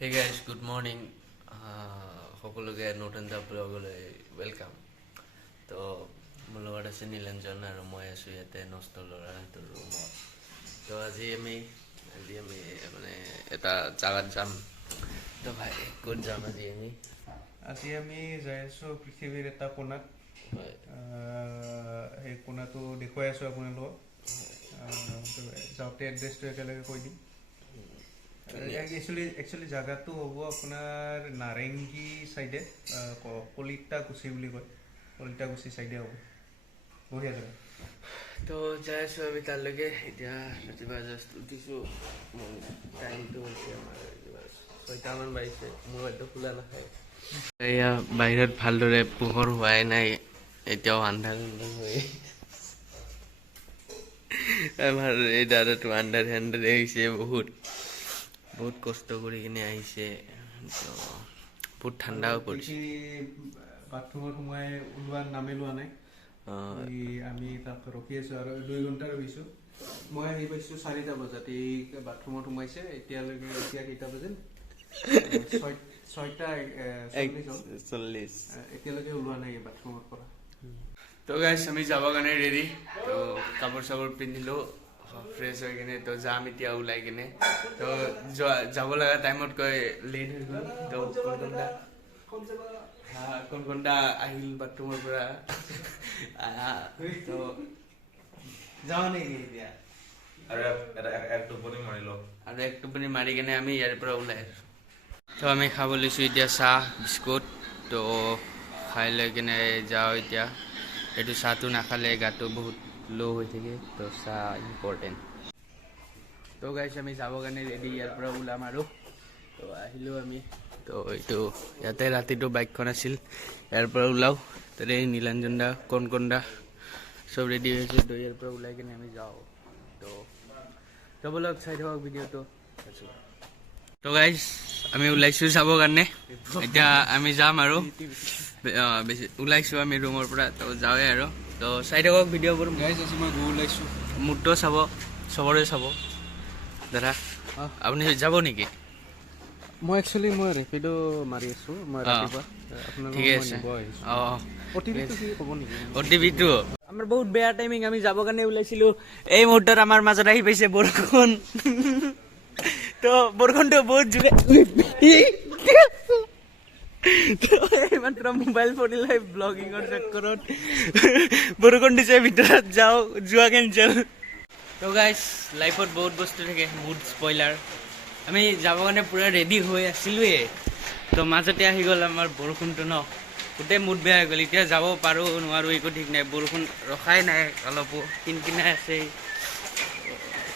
Hey guys, good morning. সকলোকে নতুন এটা ব্লগলৈ ওয়েলকাম। তো মোৰ লগত আছে নীলাঞ্জন আৰু মই আছোঁ ইয়াতে নষ্ট ল'ৰাটোৰ ৰুমত। তো আজি আমি মানে এটা জাগাত যাম। তো ভাই ক'ত যাম আজি আমি? আজি আমি যাই আছোঁ পৃথিৱীৰ এটা কোণাত। সেই কোণাটো দেখুৱাই আছোঁ আপোনালোকক। যাওঁতে এড্ৰেছটো একেলগে কৈ দিম। একচুৱেলি জাগাটো হ'ব আপোনাৰ নাৰেংগী চাইডে, কলিতাকুছি বুলি কয়, কলিতাকুছি চাইডে হ'ব। বঢ়িয়া জেগা। তো যাই আছোঁ আমি তালৈকে। এতিয়া ৰাতিপুৱা জাষ্ট উঠিছোঁ। টাইমটো হৈছে আমাৰ 6টামান বাজিছে। মোবাইলটো খোলা নাখায়। এয়া বাহিৰত ভালদৰে পোহৰ হোৱাই নাই, এতিয়াও আন্ধাৰ হৈ আমাৰ এই দাদাটো আন্ধাৰ আহিছে। বহুত কষ্ট কৰি কিনে আহিছে। বহুত ঠাণ্ডাও পৰিছে। বাথৰুমত সোমাই ওলোৱাৰ নামে লোৱা নাই। আমি তাত ৰখি আছোঁ আৰু 2 ঘণ্টা ৰখিছোঁ। মই আহি পাইছোঁ 4টা বজাত। এই বাথৰুমত সোমাইছে। এতিয়া কেইটা বাজিল? 6:40 এতিয়ালৈকে ওলোৱা নাই বাথৰুমৰ পৰা। তো গাইছ আমি যাবৰ কাৰণে ৰেডি। তো কাপোৰ চাপোৰ পিন্ধিলোঁ, ফ্ৰেছ হৈ কিনে তো যাম এতিয়া ওলাই কিনে। তো যাব লগা টাইমত কৈ লেট হৈ গ'ল। তো কোন ঘণ্টা আহিল বাথৰুমৰ পৰা। তো যাওঁ নেকি এতিয়া? আৰু এক টোপনি মাৰি কিনে আমি ইয়াৰ পৰা ওলাই আছোঁ। তো আমি খাব লৈছোঁ এতিয়া চাহ বিস্কুট। তো খাই লৈ কিনে যাওঁ এতিয়া। এইটো চাহটো নাখালে গাটো বহুত ল' হৈ থাকে। তো চাহ ইম্পৰ্টেণ্ট। তো গাইছ আমি যাবৰ কাৰণে ৰেডি, ইয়াৰ পৰা ওলাম আৰু। তো আহিলোঁ আমি। তো এইটো ইয়াতে ৰাতিটো বাইকখন আছিল, ইয়াৰ পৰা ওলাওঁ। তাতে নীলাঞ্জন দা, কণ দা চব ৰেডি হৈছে। তো ইয়াৰ পৰা ওলাই কিনে আমি যাওঁ। তো বলক চাই থাকক ভিডিঅ'টো। তো গাইজ আমি ওলাইছোঁ চাবৰ কাৰণে। এতিয়া আমি যাম আৰু ওলাইছোঁ আমি ৰুমৰ পৰা। তো যাওঁৱে আৰু। তো চাই থাকক ভিডিঅ'বোৰ। গাইজ আজি মই গৈ ওলাইছোঁ। মোৰটো চাব, চবৰে চাব। দাদা আপুনি যাব নেকি? মই ৰেপিডো মাৰি আছোঁ। মই ৰাতিপুৱা ঠিকে আছে। ক'ব নেকি? অ'টিপিটো আমাৰ বহুত বেয়া টাইমিং। আমি যাবৰ কাৰণে ওলাইছিলোঁ, এই মুহূৰ্তত আমাৰ মাজত আহি পাইছে বৰষুণ। তো বৰষুণটো বহুত জোৰে মাত্ৰ মোবাইল ফোনিলে ব্লগিঙৰ চক্কৰত বৰষুণ দিছে, ভিতৰত যোৱা কেঞ্চেল। তো গাইজ লাইফত বহুত বস্তু থাকে, মুড স্পইলাৰ। আমি যাবৰ কাৰণে পূৰা ৰেডি হৈ আছিলোঁৱে। তো মাজতে আহি গ'ল আমাৰ বৰষুণটো ন, গোটেই মুড বেয়া হৈ গ'ল। এতিয়া যাব পাৰোঁ নোৱাৰোঁ একো ঠিক নাই। বৰষুণ ৰখাই নাই, অলপো কিনকিনাই আছে।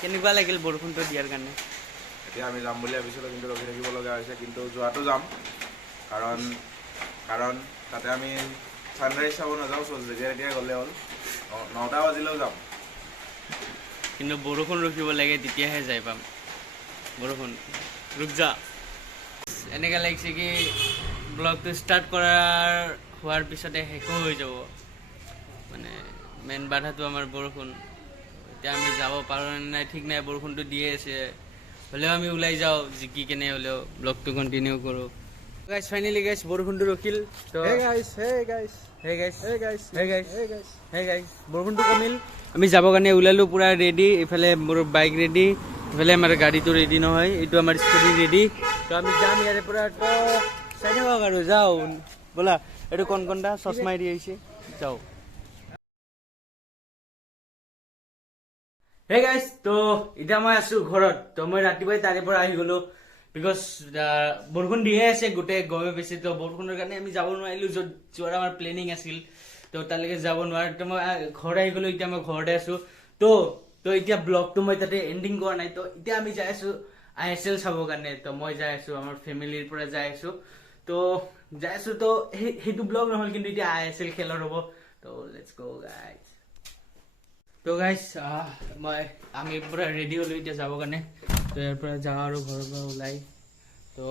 কেনেকুৱা লাগিল বৰষুণটো দিয়াৰ কাৰণে? এতিয়া আমি যাম বুলি ভাবিছিলোঁ, কিন্তু ৰখি থাকিব লগা হৈছে। কিন্তু যোৱাটো যাম, কাৰণ তাতে আমি ছানৰাইজ চাব নাযাওঁ। যেতিয়া গ'লে হ'ল 9টা বাজিলেও যাম। কিন্তু বৰষুণ ৰখিব লাগে, তেতিয়াহে যাই পাম। বৰষুণ ৰুক যা। এনেকৈ লাগিছে কি ব্লগটো ষ্টাৰ্ট হোৱাৰ পিছতে শেষো হৈ যাব। মানে মেইন বাধাটো আমাৰ বৰষুণ। এতিয়া আমি যাব পাৰোঁ নে নাই ঠিক নাই, বৰষুণটো দিয়ে আছে। হ'লেও আমি ওলাই যাওঁ, জিকি কেনে হ'লেও ব্লগটো কণ্টিনিউ কৰোঁ। গাইছ ফাইনেলি গাইছ বৰষুণটো ৰখিল। তো বৰষুণটো কমিল। আমি যাবৰ কাৰণে ওলালোঁ পূৰা ৰেডি। ইফালে মোৰ বাইক ৰেডি, ইফালে আমাৰ গাড়ীটো ৰেডি নহয়, এইটো আমাৰ স্কুটি ৰেডি। তো আমি যাম ইয়াৰে পৰা। তো চাই থাকক আৰু যাওঁ ব'লা। এইটো কণ দা চশমা এৰি আহিছে, যাওঁ। হে গাইছ, তো এতিয়া মই আছোঁ ঘৰত। তো মই ৰাতিপুৱাই তাৰে পৰা আহি গ'লোঁ, বিকজ বৰষুণ দিয়ে আছে, গোটেই গৰমে বেছি। তো বৰষুণৰ কাৰণে আমি যাব নোৱাৰিলোঁ য'ত যোৱাৰ আমাৰ প্লেনিং আছিল। তো তালৈকে যাব নোৱাৰোঁ। তো মই ঘৰত আহি গ'লোঁ। এতিয়া মই ঘৰতে আছোঁ। তো এতিয়া ব্লগটো মই তাতে এণ্ডিং কৰা নাই। তো এতিয়া আমি যাই আছোঁ ISL চাবৰ কাৰণে। তো মই যাই আছোঁ, আমাৰ ফেমিলিৰ পৰা যাই আছোঁ। তো সেইটো ব্লগ নহ'ল, কিন্তু এতিয়া ISL খেলৰ হ'ব। তো লেটছ গ' গাইজ। তো গাইজ আমি পূৰা ৰেডি হ'লোঁ এতিয়া যাবৰ কাৰণে। তো ইয়াৰ পৰা যাওঁ আৰু ঘৰৰ পৰা ওলাই। তো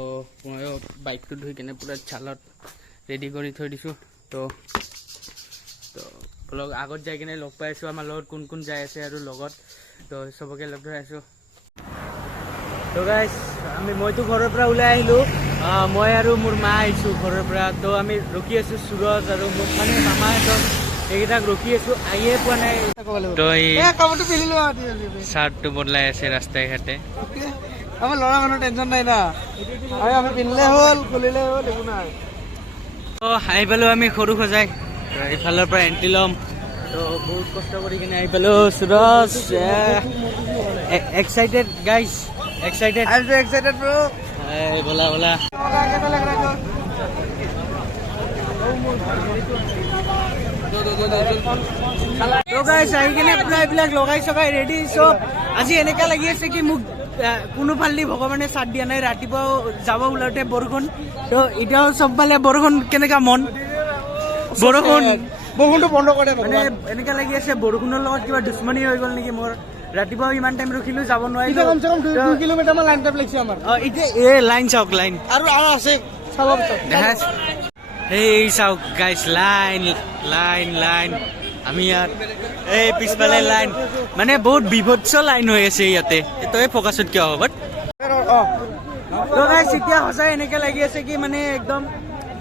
ময়ো বাইকটো ধুই কেনে পূৰা ছালত ৰেডি কৰি থৈ দিছোঁ। তো আগত যাই কিনে লগ পাই আছোঁ আমাৰ লগত কোন যাই আছে আৰু লগত। তো চবকে লগ ধৰি আছোঁ। তো গাইজ মইতো ঘৰৰ পৰা ওলাই আহিলোঁ মই আৰু মোৰ মা আহিছোঁ ঘৰৰ পৰা তো আমি ৰখি আছোঁ সুৰজ আৰু মোক মানে মামাহঁতক এইকেইটাক ৰখি আছোঁ আহিয়ে পোৱা নাই তো চাৰ্টটো বদলাই আছে ৰাস্তাই ঘাটে আমাৰ ল'ৰা মানুহৰ টেনশ্যন নাই না আমি পিন্ধিলে হ'ল খুলিলে হ'ল একো নাই তো আহি পালোঁ আমি সৰু সজাই ইফালৰ পৰা এণ্ট্ৰি ল'ম তো বহুত কষ্ট কৰি কিনে আহি পালোঁ সুৰজ এক্সাইটেড গাইজ এক্সাইটেড ব্ৰ বলা বলা আহি কিনে পুৰা এইবিলাক লগাই চগাই ৰেডি চব আজি এনেকা লাগি আছে কি মোক কোনো ফালেদি ভগৱানে চাথ দিয়া নাই ৰাতিপুৱা যাব ওলাওঁতে বৰষুণ তো এতিয়াও চব ফালে বৰষুণ কেনেকা মন বৰষুণটো বন্ধ কৰে মানে এনেকা লাগি আছে বৰষুণৰ লগত কিবা দুশ্মনী হৈ গ'ল নেকি মোৰ ৰাতিপুৱা ইমান টাইম ৰখিলো যাব নোৱাৰিলো কমচে কম 2 কিলোমিটাৰ মান লাইন টাইপ লাগিছে আমাৰ এতিয়া লাইন চাওক লাইন আৰু আছে চাব এই চাওক গাইছ লাইন লাইন লাইন আমি ইয়াত এই পিছফালে লাইন মানে বহুত বিভৎস লাইন হৈ আছে ইয়াতে তই ফকাছত কিয় হ'ব বাট এতিয়া সঁচাই এনেকে লাগি আছে কি মানে একদম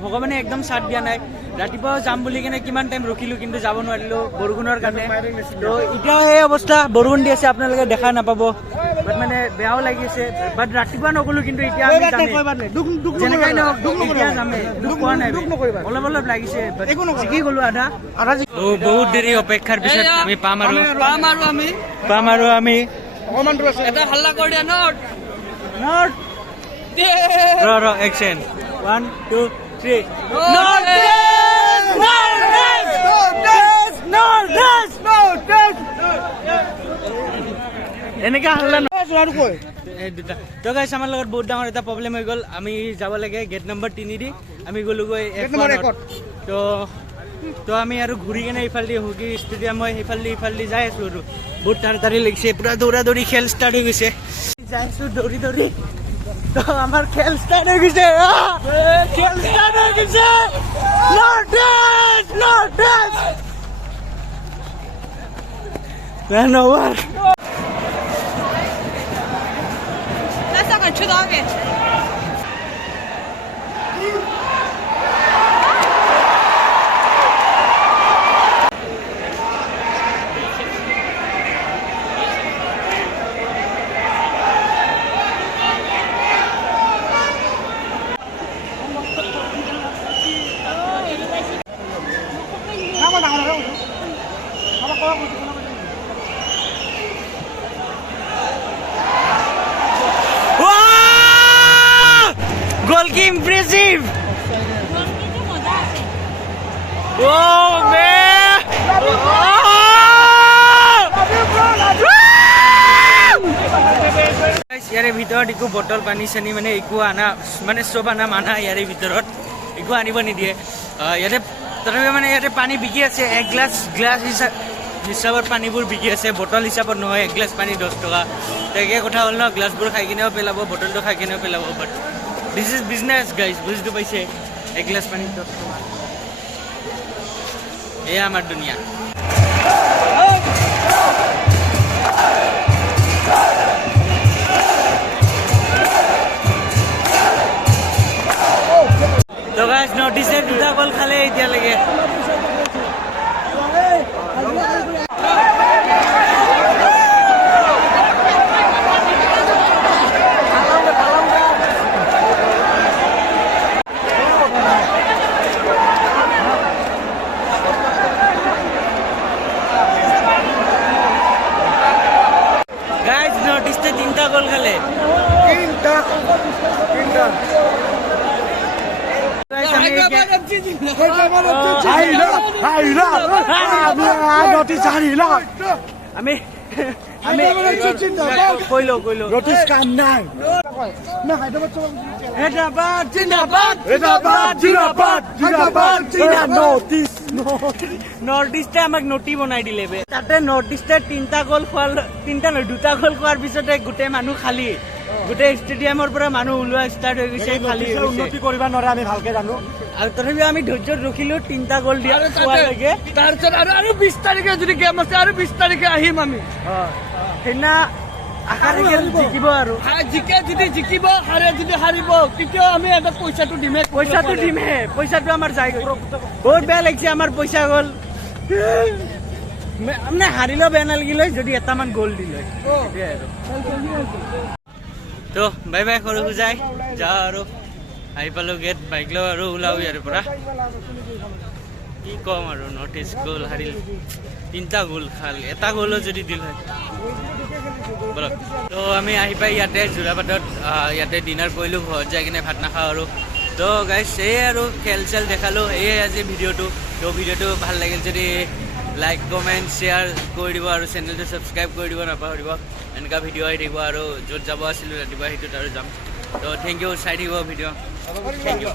ভগৱানে একদম চাথ দিয়া নাই ৰাতিপুৱা যাম বুলি কিনে কিমান টাইম ৰখিলো কিন্তু যাব নোৱাৰিলো বৰষুণৰ কাৰণে তো এতিয়াও এই অৱস্থা বৰষুণ দি আছে আপোনালোকে দেখা নাপাব বাট মানে বেয়াও লাগি আছে বাট ৰাতিপুৱা নগলো কিন্তু এতিয়া আমি যেনেকাই নহওক এতিয়া যামে দুখ পোৱা নাই অলপ অলপ লাগিছে জিকি গলো আধা বহুত দেৰি অপেক্ষাৰ পিছত আমি পাম আৰু আমি এটা হাল্লা কৰি দিয়া নট ৰ একচেন 1 2 3 এনেকা হাল্লা তো গাইছ আমাৰ লগত বহুত ডাঙৰ এটা প্ৰব্লেম হৈ গ'ল আমি যাব লাগে গেট নম্বৰ 3 দি আমি গ'লোগৈ তো আমি আৰু ঘূৰি কেনে ইফালেদি হকী ষ্টেডিয়াম হয় ইফালেদি যাই আছোঁ আৰু বহুত তাড়াতাড়ি লাগিছে পুৰা দৌৰা দৌৰি খেল ষ্টাৰ্ট হৈ গৈছে যাই আছোঁ দৌৰি দৌৰি তো আমাৰ খেল ষ্টাৰ্ট হৈ গৈছে Goal ki impressive. Oh man. ইয়াৰে ভিতৰত একো বটল পানী চানী মানে একো আনা মানে চব আনা মানা ইয়াৰে ভিতৰত একো আনিব নিদিয়ে ইয়াতে তথাপি মানে ইয়াতে পানী বিকি আছে এক গ্লাছ হিচাপত পানীবোৰ বিকি আছে বটল হিচাপত নহয় এক গ্লাছ পানী 10 টকা একে কথা হ'ল ন গ্লাছবোৰ খাই কিনেও পেলাব বটলটো খাই কিনেও পেলাব but this is business guys বুজিটো পাইছে এক গ্লাছ পানী 10 টকা এয়া আমাৰ দুনিয়া তো গাইজ নৰ্থ ইষ্টে 2টা গ'ল খালে এতিয়ালৈকে গাইজ নৰ্থ ইষ্টে 3টা গ'ল খালে 3টা আমি কইলো নটিছ কাম নাই হায়দৰাবাদ জিন্দাবাদ নৰ্থ ইষ্টে আমাক নটি বনাই দিলে বে তাতে নৰ্থ ইষ্টে 3টা গ'ল খোৱাৰ 2টা গ'ল খোৱাৰ পিছতে গোটেই মানুহ খালী গোটেই ষ্টেডিয়ামৰ পৰা মানুহ ওলোৱা ষ্টাৰ্ট হৈ গৈছে খালী উন্নতি কৰিব নোৱাৰে আমি ভালকে জানো আৰু তথাপিও আমি ধৈৰ্যত ৰখিলো 3টা গ'ল দিয়া খোৱালৈকে তাৰপিছত আৰু 20 তাৰিখে যদি গেম আছে আৰু 20 তাৰিখে আহিম আমি সেইদিনা জিকিব আৰু জিকে যদি জিকিব হাৰে যদি হাৰিব তেতিয়া আমি এটা পইচাটো দিমে পইচাটো আমাৰ যাই গ'ল বহুত বেয়া লাগিছে আমাৰ পইচা গ'ল মানে হাৰিলেও বেয়া নালাগিলে যদি এটামান গ'ল দিলে তো বাই বাই সৰু খুজাই যাওঁ আৰু আহি পালোঁ গেট বাইক লৈ আৰু ওলাওঁ ইয়াৰ পৰা কি ক'ম আৰু নৰ্থ ইষ্ট গ'ল হাৰিল 3টা গ'ল খাল এটা গ'লো যদি দিল হয় বলক তো আমি আহি পাই ইয়াতে যোৰাবাটত ইয়াতে ডিনাৰ কৰিলোঁ ঘৰত যাই কিনে ভাত নাখাওঁ আৰু তো গাইছ এই আৰু খেল চেল দেখালোঁ এই আজি ভিডিঅ'টো তো ভিডিঅ'টো ভাল লাগিল যদি লাইক কমেণ্ট শ্বেয়াৰ কৰি দিব আৰু চেনেলটো ছাবস্ক্ৰাইব কৰি দিব নাপাহৰিব এনেকুৱা ভিডিঅ' আহি থাকিব আৰু য'ত যাব আছিলোঁ ৰাতিপুৱা সেইটোত আৰু যাম তো থেংক ইউ চাই থাকিব ভিডিঅ' থেংক ইউ